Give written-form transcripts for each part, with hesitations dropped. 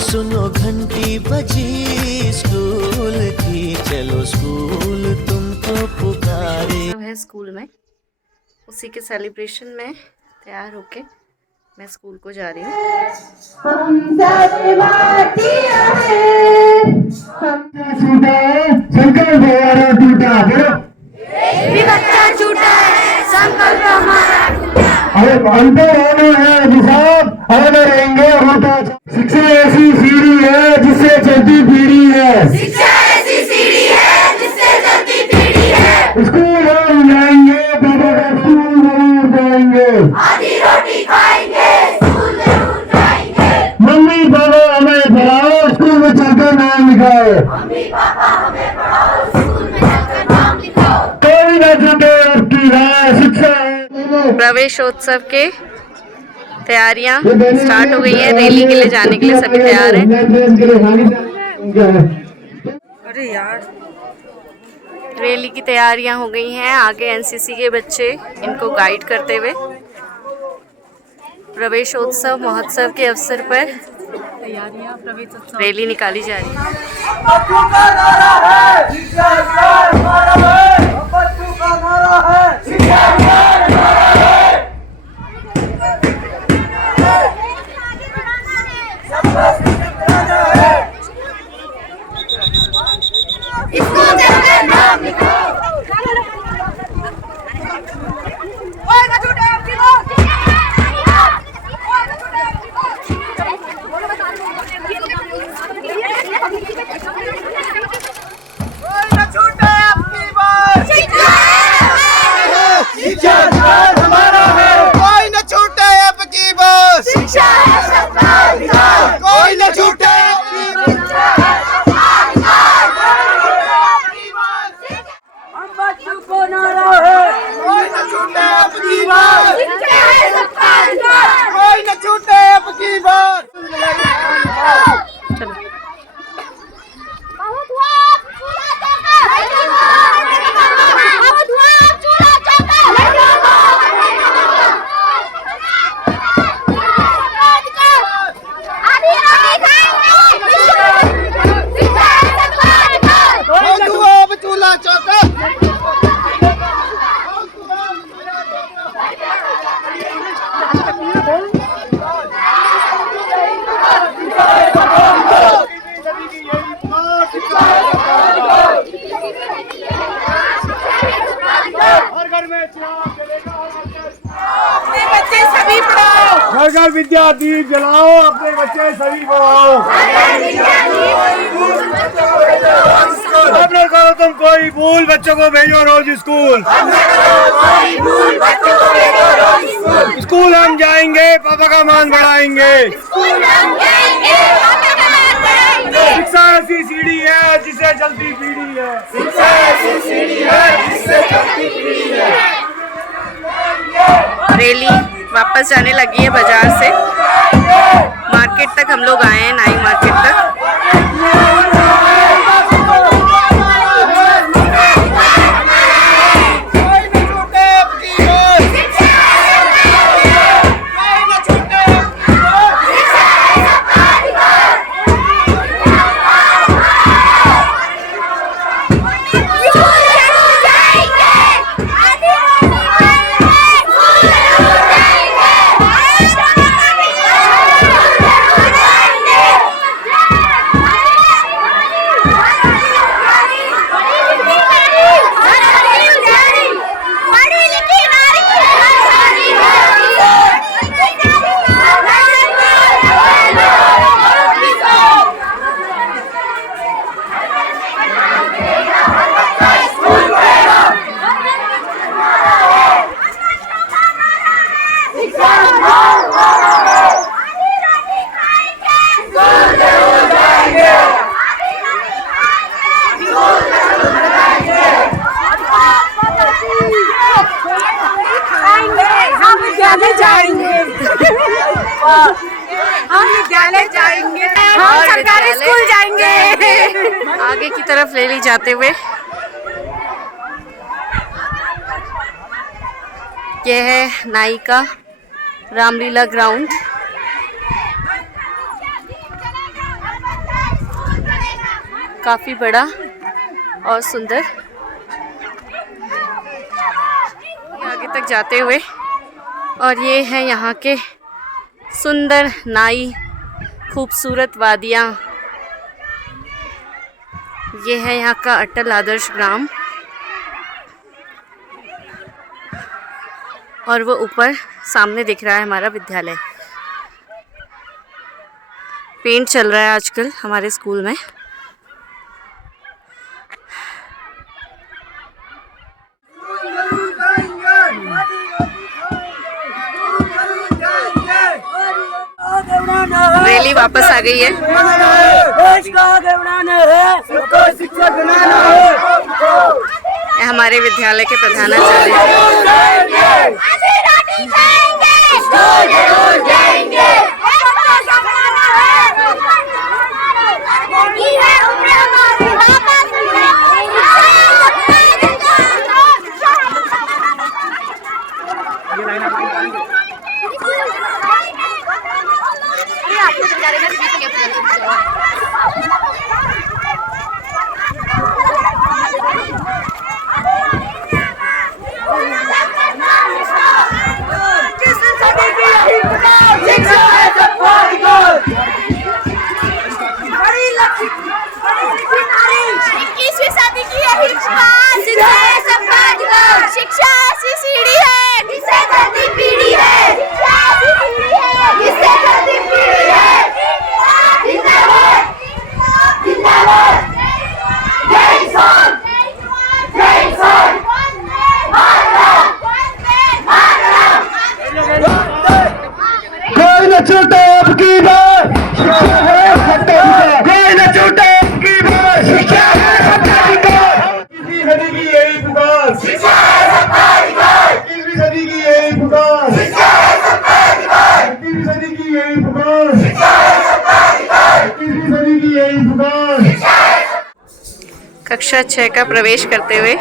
सुनो घंटी बजी स्कूल की, चलो स्कूल तुमको पुकारे। है स्कूल में, उसी के सेलिब्रेशन में तैयार होके मैं स्कूल को जा रही हूँ। हम सब भारतीय हैं, हम संकल्प हमारा टूटा, भी बच्चा छूटा है, संकल्प हमारा टूटा। अंत होना है निशाब, आगे रहेंगे होता। शिक्षा ऐसी सीढ़ी है जिससे चलती पीढ़ी है, शिक्षा ऐसी सीढ़ी है जिससे चलती पीढ़ी है। स्कूल हम जाएंगे, बाबा का स्कूल जरूर जाएंगे, आधी रोटी खाएंगे, स्कूल जरूर जाएंगे। मम्मी पापा हमें पढ़ाओ, स्कूल में चलकर नाम लिखाओ, मम्मी पापा हमें पढ़ाओ, स्कूल में जाकर नाम लिखाओ। कोई न छूटे आपकी राह, शिक्षा प्रवेशोत्सव के तैयारियां स्टार्ट हो गई हैं। रैली के लिए जाने के लिए सभी तैयार हैं। अरे यार, रैली की तैयारियां हो गई हैं। आगे एनसीसी के बच्चे इनको गाइड करते हुए प्रवेशोत्सव महोत्सव के अवसर पर रैली निकाली जा रही है। घर घर विद्या दीप जलाओ, अपने बच्चे सभी पढ़ाओ। अब न करो तुम कोई भूल, बच्चों को भेजो रोज स्कूल। स्कूल हम जाएंगे, पापा का मान बढ़ाएंगे। शिक्षा ऐसी सीढ़ी है जिससे चलती पीढ़ी है, शिक्षा ऐसी सीढ़ी है जिससे चलती पीढ़ी है। रैली वापस जाने लगी है बाजार से। मार्केट तक हम लोग आए हैं, नाई मार्केट तक। हम सरकारी स्कूल जाएंगे। आगे की तरफ ले ली जाते हुए यह है नाई का रामलीला ग्राउंड। काफ़ी बड़ा और सुंदर। आगे तक जाते हुए, और ये है यहाँ के सुंदर नाई, खूबसूरत वादियाँ। ये है यहाँ का अटल आदर्श ग्राम, और वो ऊपर सामने दिख रहा है हमारा विद्यालय। पेंट चल रहा है आजकल हमारे स्कूल में। रैली वापस आ गई है। हमारे विद्यालय के प्रधानाचार्य शिक्षा ऐसी सीढ़ी है जिससे चलती पीढ़ी है, जिससे चलती पीढ़ी है। जिंदाबाद जिंदाबाद, जय किसान जय किसान, कोई न छूटे आपकी बात, शिक्षा है सबका अधिकार। कोई न छूटे आपकी बात, शिक्षा है सबका अधिकार। 21वीं सदी की यही पुकार, शिक्षा है सबका अधिकार। 21वीं सदी की यही पुकार, शिक्षा है सबका अधिकार। 21वीं सदी की यही पुकार, शिक्षा है सबका अधिकार। 21वीं सदी की यही पुकार। कक्षा 6 का प्रवेश करते हुए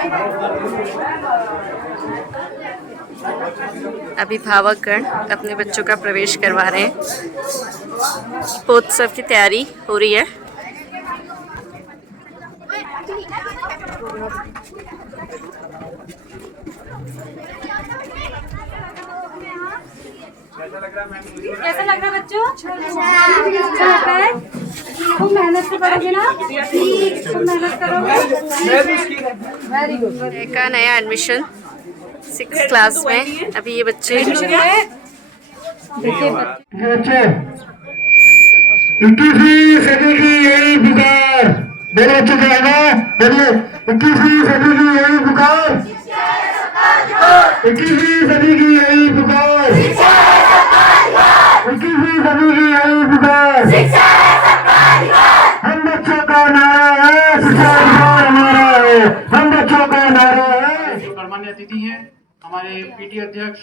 अभिभावकगण अपने बच्चों का प्रवेश करवा रहे हैं। दीपोत्सव की तैयारी हो रही है। कैसा लग रहा है बच्चों? अच्छा लग रहा है? खूब मेहनत से पढ़ोगे ना? खूब मेहनत करोगे? Very good. का नया एडमिशन 6th क्लास में अभी ये बच्चे बच्चे 21वीं सदी की यही पुकार, मेरे बच्चों को आना बोलिए। 21वीं सदी की यही पुकार, 21वीं सदी की यही पुकार, 21वीं सदी की यही पुकार। हम बच्चों का नारा है, शिक्षा हमारा है, हम बच्चों का नारा है। जो गणमान्य अतिथि हैं, हमारे पीटी अध्यक्ष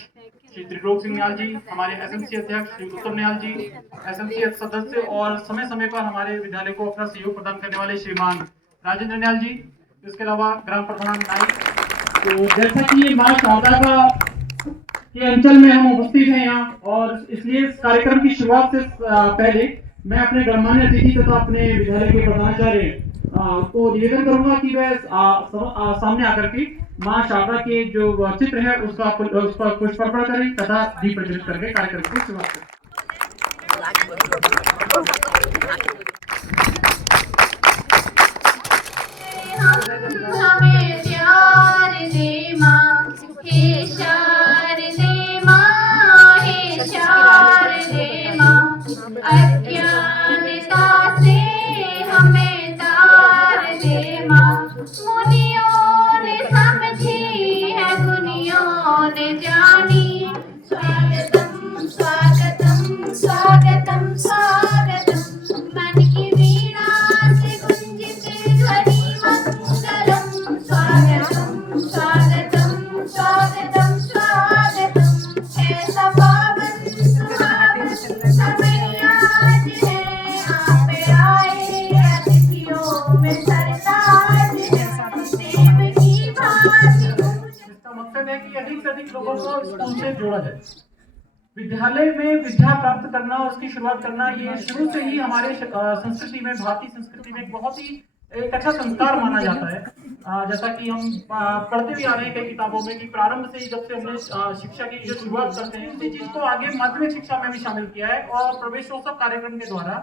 श्री त्रिलोक सिंह निहाल जी, हमारे एसएमसी अध्यक्ष श्री उत्तम निहाल जी, एसएमसी सदस्य और समय समय पर हमारे विद्यालय को अपना सहयोग प्रदान करने वाले श्रीमान राजेंद्र निहाल जी, इसके अलावा ग्राम प्रधान नाइक। तो जैसा कि माँ शारदा के अंचल में हम उपस्थित हैं यहाँ, और इसलिए इस कार्यक्रम की शुरुआत से पहले मैं अपने गणमान्य अतिथि तथा अपने विद्यालय के प्रधानाचार्य को निवेदन करूंगा कि वह सामने आकर के माँ शारदा के जो चित्र है उस पर पुष्पार्पण करें तथा दीप प्रज्वलित करके कार्यक्रम की शुरुआत करें। हमें प्यार दे माँ, हे शारदे माँ, हे शारदे माँ, अज्ञानता से हमें तार दे माँ। मुनियों ने समझी है, गुनियों ने जानी, स्वागतम स्वागतम स्वागतम स्वागतम, मन की वीणा से गुंजित ध्वनि मंगलम। स्वागतम स्वागतम स्वागतम स्वागतम, ऐसा पावन सुहावन समय आज है, आप आए अतिथियों में सरताज है, देव की भांति। इसका मकसद है कि अधिक से अधिक लोगों को स्कूल से जोड़ा जाए। विद्यालय में विद्या प्राप्त करना, उसकी शुरुआत करना, ये शुरू से ही हमारे संस्कृति में, भारतीय संस्कृति में एक बहुत ही एक अच्छा संस्कार माना जाता है। जैसा कि हम पढ़ते भी आ रहे हैं कई किताबों में कि प्रारंभ से ही जब से हमने शिक्षा की जो शुरुआत करते हैं उसी चीज को आगे माध्यमिक शिक्षा में भी शामिल किया है। और प्रवेशोत्सव कार्यक्रम के द्वारा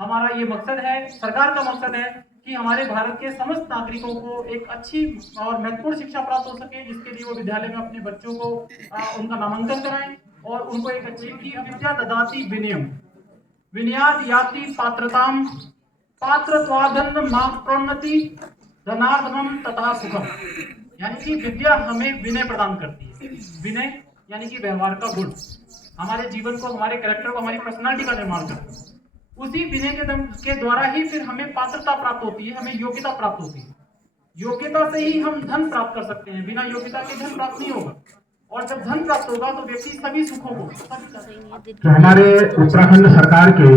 हमारा ये मकसद है, सरकार का मकसद है कि हमारे भारत के समस्त नागरिकों को एक अच्छी और महत्वपूर्ण शिक्षा प्राप्त हो सके, जिसके लिए वो विद्यालय में अपने बच्चों को उनका नामांकन कराएं और उनको एक अच्छी विद्या ददाति विनयम विनयाद याति पात्रताम पात्रत्वादन मां प्रोन्नति धनार्दनम तथा सुखम। यानी कि विद्या हमें विनय प्रदान करती है। विनय यानी कि व्यवहार का गुण हमारे जीवन को, हमारे कैरेक्टर को, हमारी पर्सनालिटी का निर्माण करता है। उसी विनय के द्वारा ही फिर हमें पात्रता प्राप्त होती है, हमें योग्यता प्राप्त होती है। योग्यता से ही हम धन प्राप्त कर सकते हैं, बिना योग्यता के धन प्राप्त नहीं होगा। और जब धन प्राप्त होगा तो व्यक्ति सभी सुखों को तो हमारे उत्तराखंड सरकार के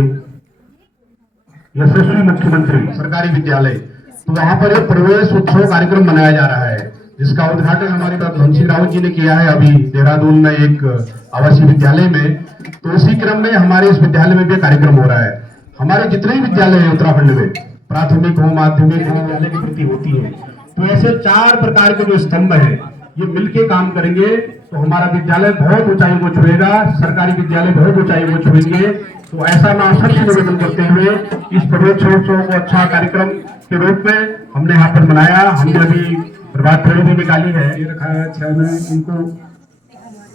यशस्वी मुख्यमंत्री सरकारी विद्यालय, तो वहाँ पर एक प्रवेश उत्सव कार्यक्रम मनाया जा रहा है, जिसका उद्घाटन हमारे धनसिंह रावत जी ने किया है अभी देहरादून में एक आवासीय विद्यालय में। तो इसी क्रम में हमारे इस विद्यालय में भी कार्यक्रम हो रहा है। हमारे जितने भी विद्यालय हैं उत्तराखंड में, प्राथमिक हो, माध्यमिक हो, विद्यालय की वृत्ति होती है, तो ऐसे 4 प्रकार के जो स्तंभ है ये मिलके काम करेंगे तो हमारा विद्यालय बहुत ऊंचाई को छुएगा, सरकारी विद्यालय बहुत ऊंचाई को छुएंगे। तो ऐसा मैं सबसे निवेदन करते हुए इस प्रवेशोत्सव को अच्छा कार्यक्रम के रूप में हमने यहाँ पर मनाया। हमने अभी प्रभात फेरी भी निकाली है, ये रखा है चेयरमैन, इनको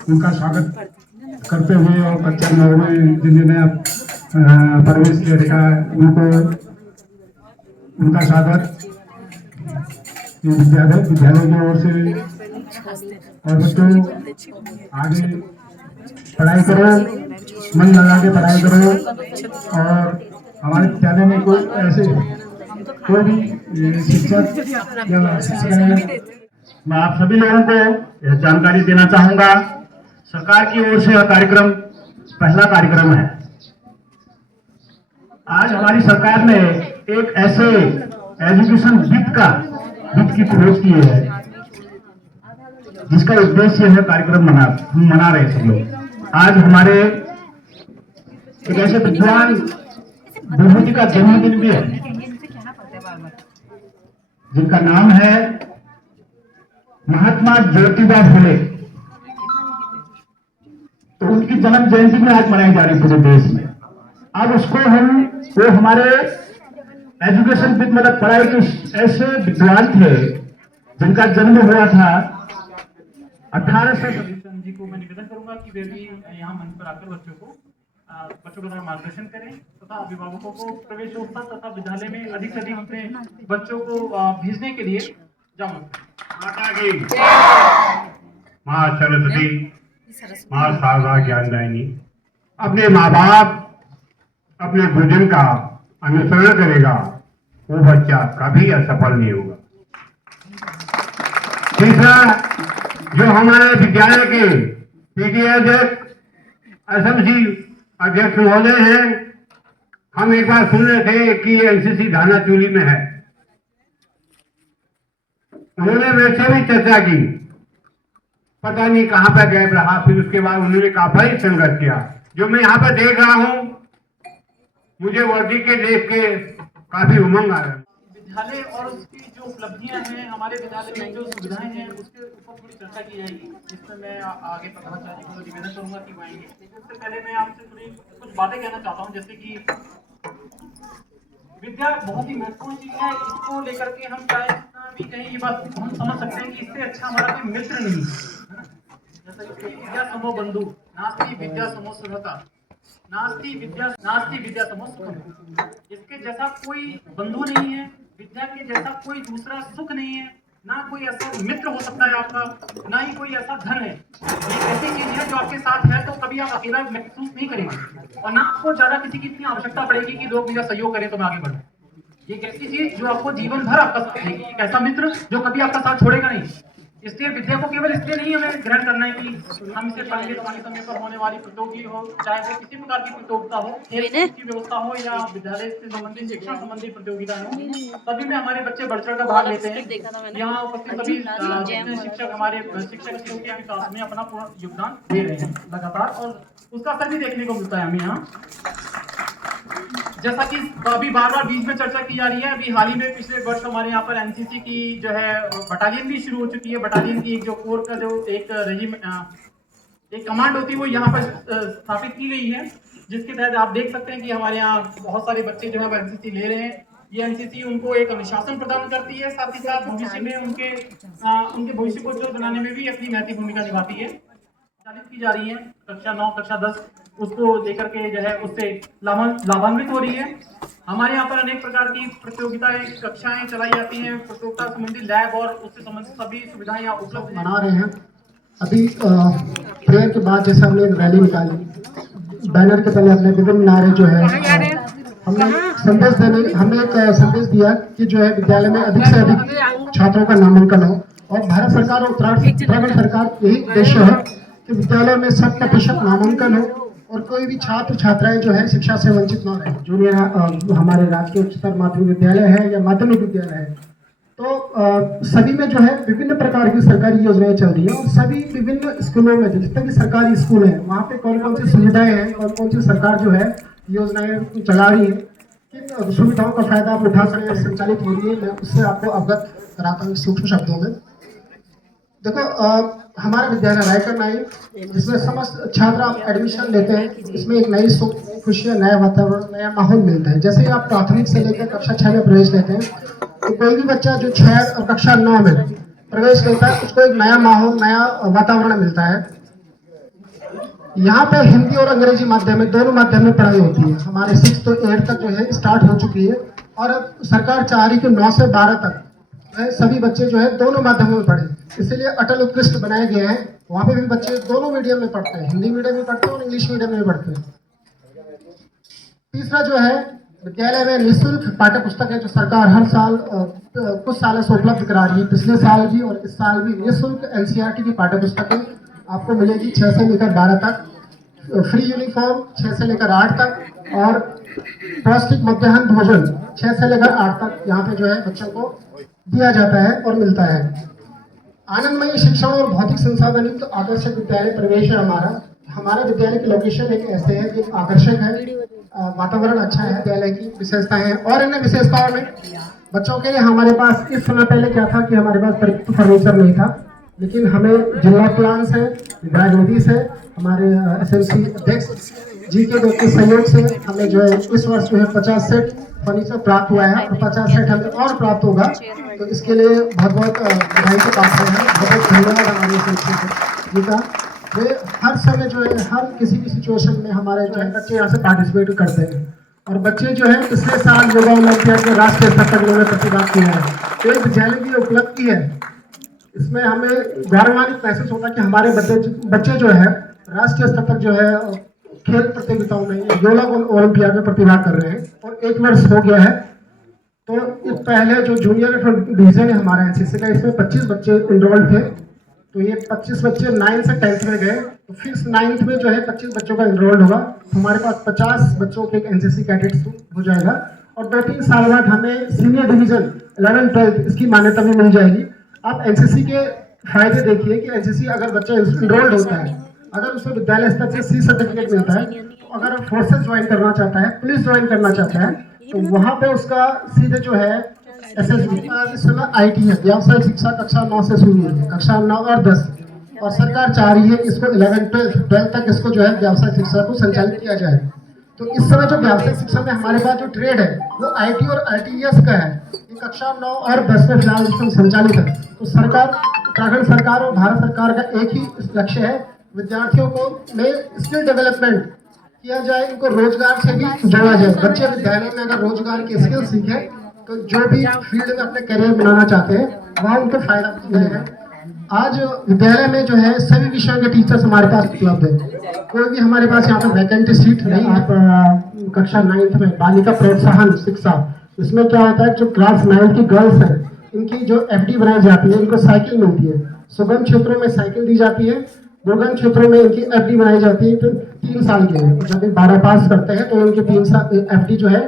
उनका स्वागत करते हुए और कक्षा 9 में जिन्होंने प्रवेश किया देखा उनको उनका स्वागत विद्यालय की ओर से। और बच्चों आगे पढ़ाई करो, मन लगा के पढ़ाई करो। और हमारे विद्यालय में कोई ऐसे कोई भी शिक्षक या शिक्षक, मैं आप सभी लोगों को यह जानकारी देना चाहूंगा, सरकार की ओर से यह कार्यक्रम पहला कार्यक्रम है। आज हमारी सरकार ने एक ऐसे एजुकेशन वित्त की खोज की है जिसका उद्देश्य है कार्यक्रम मना रहे सब लोग। आज हमारे एक ऐसे विद्वान विभूति का जन्मदिन भी है जिनका नाम है महात्मा ज्योतिबा फुले। तो उनकी जन्म जयंती भी आज मनाई जा रही पूरे देश में। अब उसको वो हमारे एजुकेशन विद मतलब पढ़ाई के ऐसे विद्वान थे जिनका जन्म हुआ था 1800। जी को मैं निवेदन करूंगा कि वे भी यहाँ मंच पर आकर बच्चों को मार्गदर्शन करें तथा अभिभावकों को प्रवेशोत्सव तथा विद्यालय में अधिक से अधिक अपने बच्चों को भेजने के लिए जागरूक। माता की माँ सरस्वती, माँ शारदा ज्ञानदायिनी अपने माँ बाप अपने गुरुजन का अनुसरण करेगा, वो बच्चा कभी असफल नहीं होगा। तीसरा, जो हमारे विद्यालय के पीटीए अध्यक्ष एसएमसी अध्यक्ष महोदय हैं, हम एक बार सुन रहे थे कि एनसीसी धानाचूली में है। उन्होंने वैसे भी चर्चा की, पता नहीं कहां पर गैप रहा। फिर उसके बाद उन्होंने काफी संघर्ष किया। जो मैं यहाँ पर देख रहा हूँ, मुझे वर्दी के देख के काफी उमंग आ रहा है। विद्यालय और उसकी जो उपलब्धियां हैं, हमारे विद्यालय में जो सुविधाएं हैं, उसके ऊपर थोड़ी चर्चा की जाएगी, जिसमें मैं आगे पढ़ाचार्य को निवेदन करूंगा कि आएंगे। उससे पहले मैं आपसे थोड़ी कुछ बातें कहना चाहता हूं, जैसे कि विद्या बहुत ही महत्वपूर्ण चीज है। इसको लेकर के हम चाहे जितना भी कहें, ये बात हम समझ सकते हैं कि इससे अच्छा हमारा कोई मित्र नहीं है। जैसा कि विद्या समो बंधु नास्ति विद्या समो सुहृता नास्ति विद्या समो सुखम। इसके जैसा कोई बंधु नहीं है, विद्या के जैसा कोई दूसरा सुख नहीं है, ना कोई ऐसा मित्र हो सकता है आपका, ना ही कोई ऐसा धन है। ये ऐसी चीज है जो आपके साथ है तो कभी आप अकेला महसूस नहीं करेंगे और ना आपको ज्यादा किसी की इतनी आवश्यकता पड़ेगी कि लोग मेरा सहयोग करें तो मैं आगे बढ़ूं। ये एक ऐसी चीज जो आपको जीवन भर आपका साथ देगी, एक ऐसा मित्र जो कभी आपका साथ छोड़ेगा नहीं। इसलिए विद्या को केवल इसलिए नहीं हमें ग्रहण करना है कि हम इसे पढ़ेंगे तो आगे समय पर होने वाली प्रतियोगी हो, चाहे वो किसी प्रकार की प्रतियोगिता हो, खेल की व्यवस्था हो या विद्यालय से संबंधित शिक्षा संबंधी प्रतियोगिता हो, सभी में हमारे बच्चे बढ़ चढ़ कर भाग लेते हैं। यहाँ उपस्थित सभी शिक्षक हमारे शिक्षक के विकास में अपना पूर्ण योगदान दे रहे हैं लगातार, और उसका असर भी देखने को मिलता है हमें यहाँ। जैसा कि अभी बार बार बीच में चर्चा की जा रही है, अभी हाल ही में पिछले वर्ष हमारे यहाँ पर एनसीसी की जो है बटालियन भी शुरू हो चुकी है। बटालियन की एक जो कोर का जो एक एक कमांड होती है वो यहाँ पर स्थापित की गई है, जिसके तहत आप देख सकते हैं कि हमारे यहाँ बहुत सारे बच्चे जो है वो एनसीसी ले रहे हैं। ये एनसीसी उनको एक अनुशासन प्रदान करती है, साथ ही साथ भविष्य में उनके भविष्य को उज्जवल बनाने में भी अपनी महत्वपूर्ण भूमिका निभाती है। संचालित की जा रही है कक्षा 9 कक्षा 10 उसको लेकर के जो है उससे लाभान्वित हो रही है। हमारे यहाँ पर अनेक प्रकार की प्रतियोगिताएं कक्षाएं चलाई जाती हैं, प्रतियोगिता संबंधी लैब और उससे संबंधित सभी सुविधाएं यहाँ उपलब्ध मना रहे हैं। अभी प्रेयर के बाद जैसे हमने एक रैली निकाली, बैनर के तले अपने विभिन्न नारे जो है हमने एक संदेश दिया कि जो है विद्यालय में अधिक से अधिक छात्रों का नामांकन हो, और भारत सरकार और उत्तराखंड सरकार यही उद्देश्य है कि विद्यालय में 100% नामांकन हो और कोई भी छात्र छात्राएं जो है शिक्षा से वंचित न रहे। जूनियर हमारे राजकीय उच्चतर माध्यमिक विद्यालय है या माध्यमिक विद्यालय है, तो सभी में जो है विभिन्न प्रकार की सरकारी योजनाएं चल रही है, और सभी विभिन्न स्कूलों में जितने भी सरकारी स्कूल हैं वहाँ पे कौन कौन सी सुविधाएं हैं, कौन कौन सी सरकार जो है योजनाएं चला रही है, किन सुविधाओं का फायदा आप उठा सकते हैं, संचालित हो रही है, मैं उससे आपको अवगत कराता हूँ सूक्ष्म शब्दों में। देखो हमारा विद्यालय रायकर नाई, जिसमें समस्त छात्र आप एडमिशन लेते हैं, इसमें एक नई खुशी, नया वातावरण, नया माहौल मिलता है। जैसे ही आप प्राथमिक से लेकर कक्षा 6 में प्रवेश लेते हैं, तो कोई भी बच्चा जो 6 और कक्षा 9 में प्रवेश लेता है उसको एक नया माहौल, नया वातावरण मिलता है। यहाँ पे हिंदी और अंग्रेजी माध्यम में दोनों माध्यम में पढ़ाई होती है। हमारे 6 to 8 तक जो है स्टार्ट हो चुकी है, और अब सरकार चाह रही कि 9 से 12 तक सभी बच्चे जो है दोनों माध्यमों में पढ़े, इसलिए अटल उत्कृष्ट बनाए गए हैं। वहाँ पे भी बच्चे दोनों मीडियम में पढ़ते हैं, हिंदी मीडियम में पढ़ते हैं और इंग्लिश मीडियम में पढ़ते हैं। तीसरा जो है विद्यालय में निःशुल्क पाठ्य पुस्तक है, जो सरकार हर साल कुछ सालों से उपलब्ध करा रही है। पिछले साल भी और इस साल भी निःशुल्क एनसीईआरटी की पाठ्य पुस्तकें आपको मिलेगी 6 से लेकर 12 तक, फ्री यूनिफॉर्म 6 से लेकर 8 तक, और पौष्टिक मध्याह्न भोजन 6 से लेकर 8 तक यहाँ पे जो है बच्चों को दिया जाता है और मिलता है। आनंदमयी शिक्षण और भौतिक संसाधन तो आकर्षक विद्यालय प्रवेश है हमारा विद्यालय की लोकेशन एक ऐसे है जो आकर्षक है, वातावरण अच्छा है, विद्यालय की विशेषताएं हैं। और इन विशेषताओं में बच्चों के लिए हमारे पास इस समय पहले क्या था कि हमारे पास पर्याप्त फर्नीचर नहीं था, लेकिन हमें जिला प्लान से, राजनीति से, हमारे एसएमसी अध्यक्ष जी के सहयोग से हमें जो है इस वर्ष जो है 50 सेट फर्नीचर प्राप्त हुआ है, और 50 सेट हमें और प्राप्त होगा। तो इसके लिए बहुत बहुत बधाई के पात्र हैं, बहुत बहुत धन्यवाद हमारे एसएमसी जी का। वे हर समय जो है हर किसी भी सिचुएशन में हमारे जो है बच्चे यहाँ से पार्टिसिपेट करते हैं, और बच्चे जो है पिछले साल योगा ओलंपियाड में राष्ट्रीय स्तर तक उन्होंने प्रतिभाग किया है। तो एक विद्यालय की उपलब्धि है, इसमें हमें गौरवान्वित महसूस होता है कि हमारे बच्चे जो है राष्ट्रीय स्तर तक जो है खेल प्रतियोगिताओं में योगा ओलंपियाड में प्रतिभाग कर रहे हैं, और 1 वर्ष हो गया है। तो इस पहले जो जूनियर डिवीजन है हमारा एनसीसी का, इसमें 25 बच्चे इनरोल्ड थे। तो ये 25 बच्चे 9 से 10th में गए, तो फिर 9th में जो है 25 बच्चों का इनरोल्ड होगा। तो हमारे पास 50 बच्चों के एक एनसीसी कैडेट्स हो जाएगा, और 2-3 साल बाद हमें सीनियर डिवीजन 11-12 इसकी मान्यता भी मिल जाएगी। आप एनसीसी के फायदे देखिए कि एनसीसी अगर बच्चा इनरोल्ड होता है, अगर उसे विद्यालय स्तर से C सर्टिफिकेट मिलता है, तो अगर फोर्सेस ज्वाइन करना चाहता है, पुलिस ज्वाइन करना चाहता है, तो वहाँ पे उसका सीधे जो है SSB इस समय IT है, व्यावसायिक शिक्षा कक्षा 9 से शुरू है, कक्षा 9 और 10, और सरकार चाह रही है इसको 11-12 तक इसको जो है व्यावसायिक शिक्षा को संचालित किया जाए। तो इस समय जो व्यावसायिक शिक्षा में हमारे पास जो ट्रेड है वो IT और ITES का है, ये कक्षा 9 और 10 में फिलहाल सिस्टम संचालित है। तो सरकार, उत्तराखंड सरकार और भारत सरकार का एक ही लक्ष्य है, विद्यार्थियों को में स्किल डेवलपमेंट किया जाए, इनको रोजगार से भी जोड़ा जाए। बच्चे विद्यालय में अगर रोजगार के स्किल सीखे तो जो भी फील्ड में अपने करियर बनाना चाहते हैं वहाँ उनको फायदा मिलेगा। आज विद्यालय में जो है सभी विषयों के टीचर्स हमारे पास उपलब्ध है, कोई भी हमारे पास यहाँ पे वैकेंटी सीट नहीं। आप कक्षा 9th में बालिका प्रोत्साहन शिक्षा, इसमें क्या होता है जो क्लास 9 की गर्ल्स है इनकी जो FD बनाई जाती है, इनको साइकिल मिलती है। सुगम क्षेत्रों में साइकिल दी जाती है, दुर्गम क्षेत्रों में इनकी FD बनाई जाती है। तो 3 साल के लिए जब 12 पास करते हैं तो इनके 3 साल FD जो है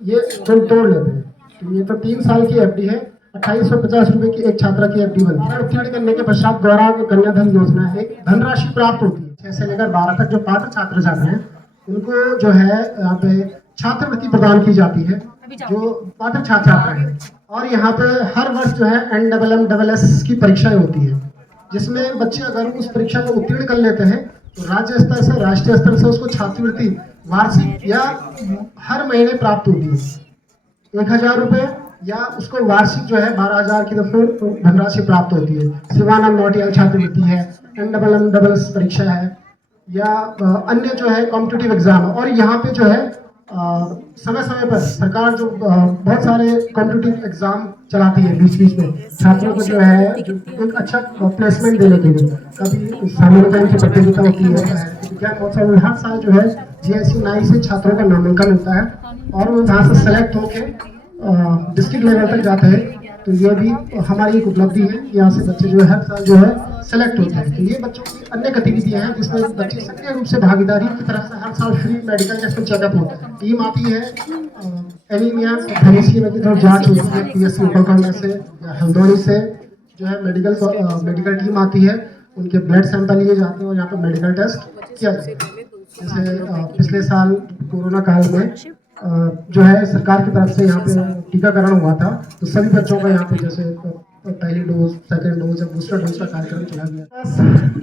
ये तोड़ लेते हैं। तो ये तो 3 साल की FD है, 2850 रुपए की एक छात्रा की FD बनती है। उत्तीर्ण करने के पश्चात गौरव कन्याधन योजना है, एक धनराशि प्राप्त होती है। 6 से लेकर 12 तक जो पात्र छात्र जाते हैं उनको जो है यहाँ पे छात्रवृत्ति प्रदान की जाती है जो पात्र छात्र छात्रा है। और यहाँ पे हर वर्ष जो है NMMSS की परीक्षाएं होती है, जिसमें बच्चे अगर उस परीक्षा को उत्तीर्ण कर लेते हैं तो राज्य स्तर से राष्ट्रीय स्तर से उसको छात्रवृत्ति वार्षिक या हर महीने प्राप्त होती है। 1000 रुपये या उसको वार्षिक जो है 12,000 की धनराशि प्राप्त होती है। शिवानंद नौटियाल छात्रवृत्ति है, NMMS परीक्षा है या अन्य जो है कॉम्पिटिटिव एग्जाम। और यहाँ पे जो है समय समय पर सरकार जो बहुत सारे कॉम्पिटिटिव एग्जाम चलाती है बीच बीच में छात्रों को जो है एक अच्छा प्लेसमेंट देने के लिए। कभी सामान्य की प्रतियोगिता होती है, विज्ञान महोत्सव में हर साल जो है GIC नाई से छात्रों का नामांकन मिलता है और वो वहाँ से सेलेक्ट होके डिस्ट्रिक्ट लेवल तक जाते हैं। तो ये भी हमारी एक उपलब्धि है, यहाँ से बच्चे जो है हर साल जो है सेलेक्ट होते हैं। तो ये बच्चों की अन्य गतिविधियां हैं जिसमें बच्चे सक्रिय रूप से भागीदारी की तरफ से हर साल फ्री मेडिकल टेस्ट चेकअप होता है। टीम आती है, एनीमिया थैलेसीमिया की तरफ जांच होती है, PSC उपकरण से या हल्द्वानी से जो है मेडिकल टीम आती है, उनके ब्लड सैंपल लिए जाते हैं और यहाँ पर मेडिकल टेस्ट किया जाता है। जैसे पिछले साल कोरोना काल में जो है सरकार की तरफ से यहाँ पे टीकाकरण हुआ था, तो सभी बच्चों का यहाँ पे जैसे पहली डोज, सेकेंड डोज या बूस्टर डोज का कार्यक्रम चला गया।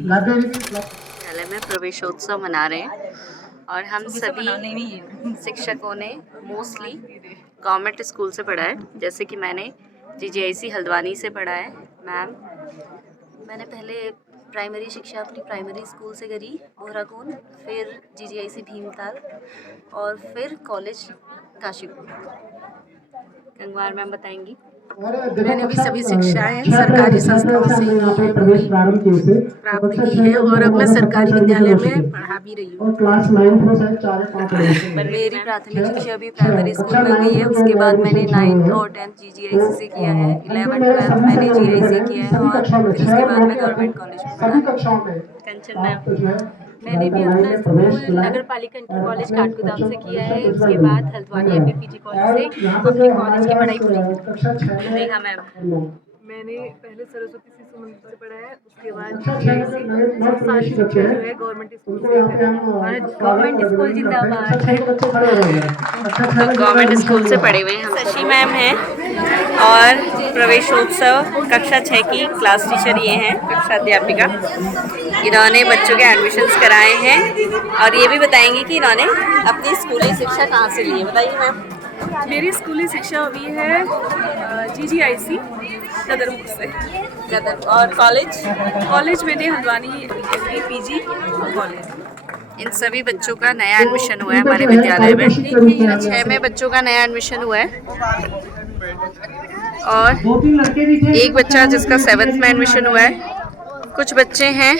लाइब्रेरी विद्यालय में प्रवेशोत्सव मना रहे हैं और हम सभी शिक्षकों ने मोस्टली गवर्नमेंट स्कूल से पढ़ा है। जैसे कि मैंने GGIC हल्द्वानी से पढ़ा है। मैंने पहले प्राइमरी शिक्षा अपनी प्राइमरी स्कूल से करी बोहराकुंड, फिर GGIC भीमताल और फिर कॉलेज काशीपुर। गंगवार मैम बताएंगी। मैंने भी सभी शिक्षाएं सरकारी संस्थाओं से प्राप्त की है और अब मैं सरकारी विद्यालय में पढ़ा भी रही हूँ। मेरी प्राथमिक शिक्षा भी प्राइमरी स्कूल में हुई है, उसके बाद मैंने 9th और 10th GGIC से किया है, 11th 12th मैंने GIC किया है और फिर उसके बाद मैं गवर्नमेंट कॉलेज में पढ़ा है। कंचन मैम। मैंने भी अपना स्कूल नगर पालिका इंटर कॉलेज काठगोदाम से किया है, उसके बाद हल्द्वानी MPPG कॉलेज से अपनी कॉलेज की पढ़ाई पूरी की। नेहा मैम। मैंने पहले सरस्वती शिशु मंदिर से पढ़ा है, उसके बाद सारी शिक्षा जो है गवर्नमेंट स्कूल से। गवर्नमेंट स्कूल जिंदाबाद। गवर्नमेंट स्कूल से पढ़े हुए हैं। शशि मैम हैं और प्रवेशोत्सव कक्षा 6 की क्लास टीचर ये हैं, कक्षा अध्यापिका। इन्होंने बच्चों के एडमिशन्स कराए हैं और ये भी बताएंगे कि इन्होंने अपनी स्कूली शिक्षा कहाँ से ली है। बताइए मैम। मेरी स्कूली शिक्षा हुई है GGIC गदरपुर से। और कॉलेज मैंने हल्द्वानी MPPG कॉलेज। इन सभी बच्चों का नया एडमिशन हुआ है हमारे विद्यालय में। 6 में बच्चों का नया एडमिशन हुआ है और एक बच्चा जिसका 7th में एडमिशन हुआ है। कुछ बच्चे हैं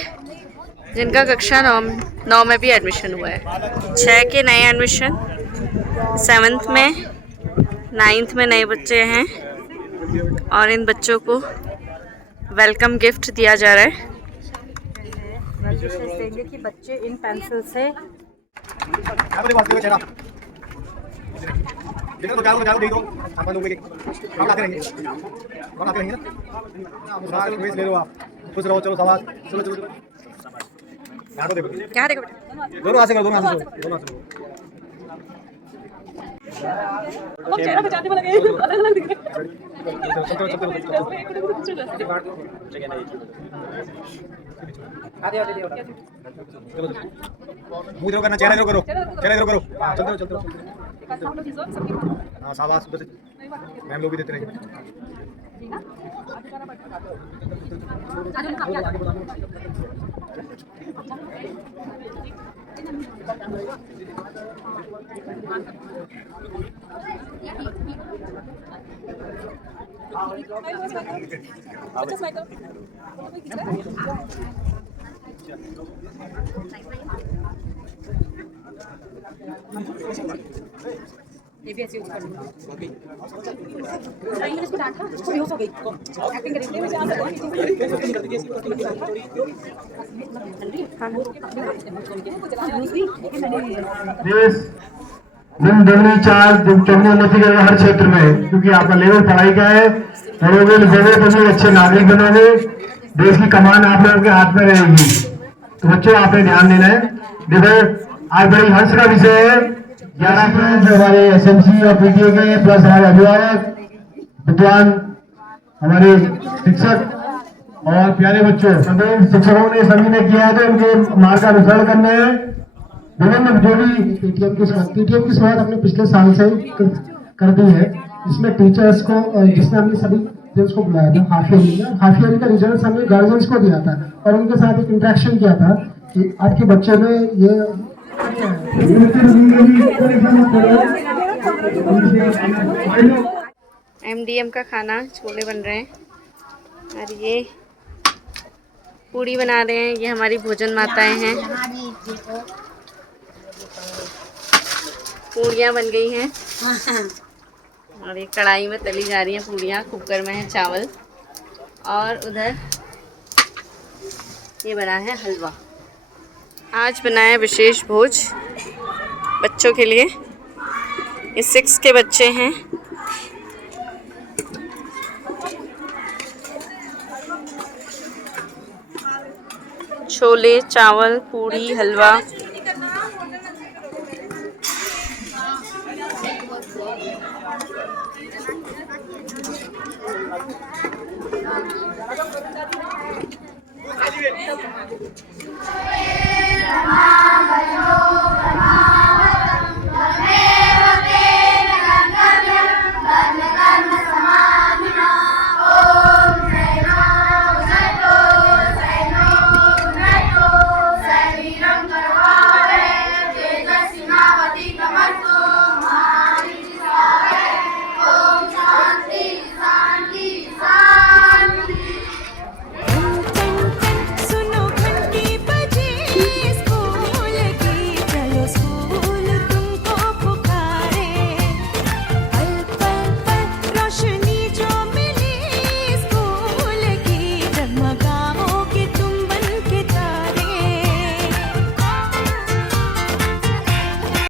जिनका कक्षा 9 में भी एडमिशन हुआ है। 6 के नए एडमिशन, 7th में, 9th में नए बच्चे हैं और इन बच्चों को वेलकम गिफ्ट दिया जा रहा है। देंगे कि बच्चे इन पेंसिल से खुश रहो। चलो सवाल चलो चलो क्या देखो दोनों हाथ से करो, दोनों हाथ से दोनों हाथ से। अब चेहरा बचाने वाला गए अलग अलग दिख रहे मुंह इधर करना, चेहरा इधर करो, चेहरा इधर करो। चलते चलते हाँ शाबाश। उधर से मैम लोग भी देते रहे। ये भी ऐसे यूज कर लूंगा। मैंने इसको डांटा, इसको बेहोश हो गई। एक्टिंग करेंगे मुझे आज दिन दोगुनी चार दिन चौगुनी उन्नति करेगा हर क्षेत्र में, क्योंकि आपका लेवल पढ़ाई का है। पढ़ोगे लिखोगे तो अच्छे नागरिक बनोगे, देश की कमान आप लोगों के हाथ में रहेगी। तो बच्चों आपने ध्यान देना है। देखो आज बड़ी हर्ष का विषय है, 11 फ्रेंड्स हमारे एसएमसी और पीटीए के प्लस हमारे अभिभावक, विद्वान, हमारे शिक्षक और प्यारे बच्चों, सभी शिक्षकों ने सभी ने किया है तो उनके मार्ग का अनुसरण करना है। विभिन्न जो भी पीटीएम की शुरुआत हमने पिछले साल से कर दी है। इसमें टीचर्स को, जिसमें हमने सभी टीचर्स को बुलाया था हाफ ईयरली का रिजल्ट हमने गार्जियंस को दिया था और उनके साथ एक इंटरेक्शन किया था कि आपके बच्चे में ये एमडीएम का खाना, छोले बन रहे हैं और ये पूड़ी बना रहे हैं। ये हमारी भोजन माताएं हैं। पूड़ियाँ बन गई हैं और ये कढ़ाई में तली जा रही हैं पूड़ियाँ। कुकर में है चावल और उधर ये बना है हलवा। आज बनाया विशेष भोज बच्चों के लिए। ये 6 के बच्चे हैं। छोले, चावल, पूड़ी, हलवा।